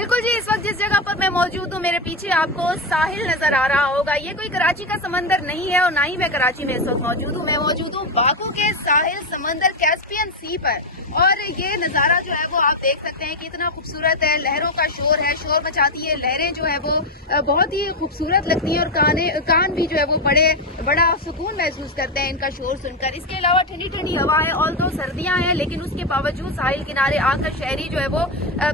बिल्कुल जी, इस वक्त जिस जगह पर मैं मौजूद हूँ मेरे पीछे आपको साहिल नजर आ रहा होगा। ये कोई कराची का समंदर नहीं है और ना ही मैं कराची में इस वक्त मौजूद हूँ। मैं मौजूद हूँ बाकू के साहिल समंदर कैस्पियन सी पर, और ये नज़ारा जो है वो आप देख सकते हैं कि इतना खूबसूरत है। लहरों का शोर है, शोर मचाती है लहरें जो है वो बहुत ही खूबसूरत लगती हैं, और कान भी जो है वो बड़ा सुकून महसूस करते हैं इनका शोर सुनकर। इसके अलावा ठंडी ठंडी हवा है, और तो सर्दियाँ हैं लेकिन उसके बावजूद साहिल किनारे आकर शहरी जो है वो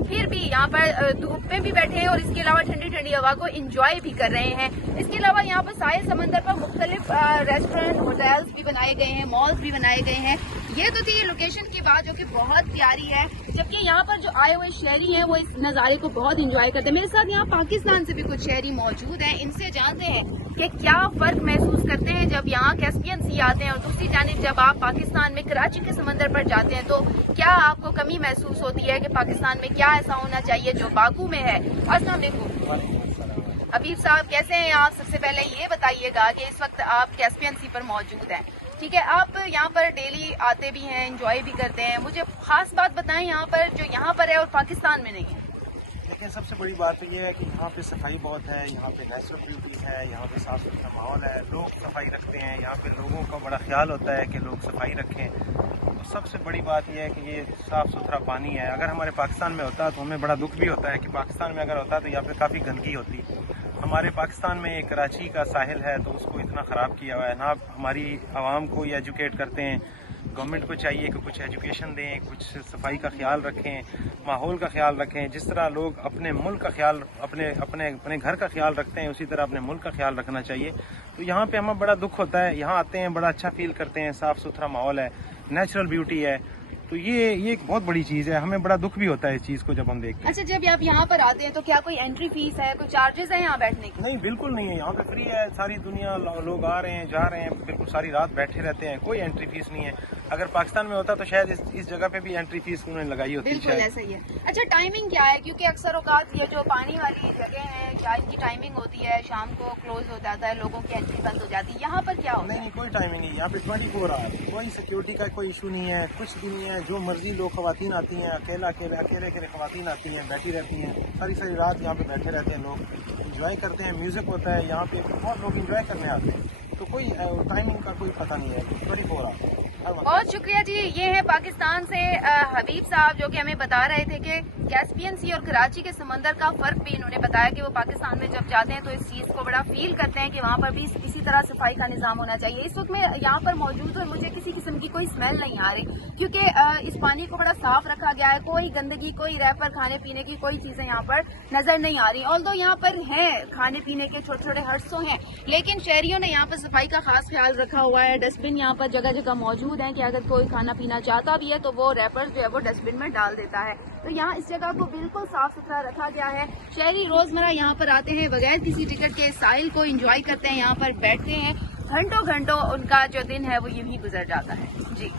फिर भी यहाँ पर धूप में भी बैठे हैं और इसके अलावा ठंडी ठंडी हवा को एंजॉय भी कर रहे हैं। इसके अलावा यहाँ पर साहिल समंदर पर मुख्तलिफ रेस्टोरेंट, होटल्स भी बनाए गए हैं, मॉल्स भी बनाए गए हैं। ये तो थी लोकेशन की बात जो कि बहुत प्यारी है, जबकि यहाँ पर जो आए हुए शहरी हैं वो इस नज़ारे को बहुत एंजॉय करते हैं। मेरे साथ यहाँ पाकिस्तान से भी कुछ शहरी मौजूद हैं, इनसे जानते हैं कि क्या फर्क महसूस करते हैं जब यहाँ कैस्पियन सी आते हैं और दूसरी जानिब जब आप पाकिस्तान में कराची के समंदर पर जाते हैं, तो क्या आपको कमी महसूस होती है कि पाकिस्तान में क्या ऐसा होना चाहिए जो बाकू में है। अस्सलाम वालेकुम हबीब साहब, कैसे हैं आप? सबसे पहले ये बताइएगा कि इस वक्त आप कैस्पियन सी पर मौजूद हैं, ठीक है, आप यहाँ पर डेली आते भी हैं, एंजॉय भी करते हैं। मुझे खास बात बताएं यहाँ पर जो यहाँ पर है और पाकिस्तान में नहीं है। लेकिन सबसे बड़ी बात तो ये है कि यहाँ पे सफाई बहुत है, यहाँ पे नेचुरल ब्यूटी है, यहाँ पे साफ सुथरा माहौल है, लोग सफाई रखते हैं, यहाँ पे लोगों का बड़ा ख्याल होता है कि लोग सफाई रखें। तो सबसे बड़ी बात यह है कि ये साफ़ सुथरा पानी है। अगर हमारे पाकिस्तान में होता तो हमें बड़ा दुख भी होता है कि पाकिस्तान में अगर होता तो यहाँ पे काफ़ी गंदगी होती। हमारे पाकिस्तान में कराची का साहिल है तो उसको इतना ख़राब किया हुआ है ना। हमारी आवाम को ये एजुकेट करते हैं, गवर्नमेंट को चाहिए कि कुछ एजुकेशन दें, कुछ सफाई का ख्याल रखें, माहौल का ख्याल रखें। जिस तरह लोग अपने मुल्क का ख्याल, अपने अपने अपने घर का ख्याल रखते हैं, उसी तरह अपने मुल्क का ख्याल रखना चाहिए। तो यहाँ पे हमें बड़ा दुख होता है, यहाँ आते हैं बड़ा अच्छा फील करते हैं, साफ़ सुथरा माहौल है, नेचुरल ब्यूटी है। तो ये एक बहुत बड़ी चीज़ है, हमें बड़ा दुख भी होता है इस चीज़ को जब हम देखते हैं। अच्छा, जब आप यहाँ पर आते हैं तो क्या कोई एंट्री फीस है, कोई चार्जेस है यहाँ बैठने की? नहीं, बिल्कुल नहीं है, यहाँ पे फ्री है। सारी दुनिया लोग आ रहे हैं, जा रहे हैं, बिल्कुल सारी रात बैठे रहते हैं, कोई एंट्री फीस नहीं है। अगर पाकिस्तान में होता तो शायद इस जगह पे भी एंट्री फीस उन्होंने लगाई होती। बिल्कुल ऐसा ही है। अच्छा, टाइमिंग क्या है? क्योंकि अक्सर औकात ये जो पानी वाली जगह है, क्या इनकी टाइमिंग होती है? शाम को क्लोज हो जाता है, लोगों की एंट्री बंद हो जाती है। यहाँ पर क्या होता है? नहीं, कोई टाइमिंग नहीं, यहाँ पे 24 आवर, कोई सिक्योरिटी का कोई इशू नहीं है, कुछ भी नहीं है। जो मर्जी लोग खवातीन आती हैं, अकेले खवातीन आती हैं, बैठी रहती हैं, सारी रात यहाँ पे बैठे रहते हैं, लोग इंजॉय करते हैं। म्यूजिक होता है यहाँ पे, बहुत लोग इंजॉय करने आते हैं। तो कोई टाइमिंग का कोई पता नहीं है, 24 आवर। बहुत शुक्रिया जी। ये है पाकिस्तान से हबीब साहब जो कि हमें बता रहे थे कि कैस्पियन सी और कराची के समंदर का फर्क भी इन्होंने बताया कि वो पाकिस्तान में जब जाते हैं तो इस चीज़ को बड़ा फील करते हैं कि वहाँ पर भी इसी तरह सफाई का निज़ाम होना चाहिए। इस वक्त मैं यहाँ पर मौजूद हूँ, मुझे किसी किस्म की कोई स्मेल नहीं आ रही क्योंकि इस पानी को बड़ा साफ रखा गया है। कोई गंदगी, कोई रैपर, खाने पीने की कोई चीज़ें यहाँ पर नजर नहीं आ रही। ऑल्दो यहाँ पर है खाने पीने के छोटे छोटे हट्स तो हैं, लेकिन शहरियों ने यहाँ पर सफाई का खास ख्याल रखा हुआ है। डस्टबिन यहाँ पर जगह जगह मौजूद है कि अगर कोई खाना पीना चाहता भी है तो वो रैपर जो है वो डस्टबिन में डाल देता है। तो यहाँ इस जगह को बिल्कुल साफ सुथरा रखा गया है। शहरी रोजमर्रा यहाँ पर आते हैं, बगैर किसी टिकट के साहिल को एंजॉय करते हैं, यहाँ पर बैठते हैं, घंटों घंटों उनका जो दिन है वो यूं ही गुजर जाता है। जी।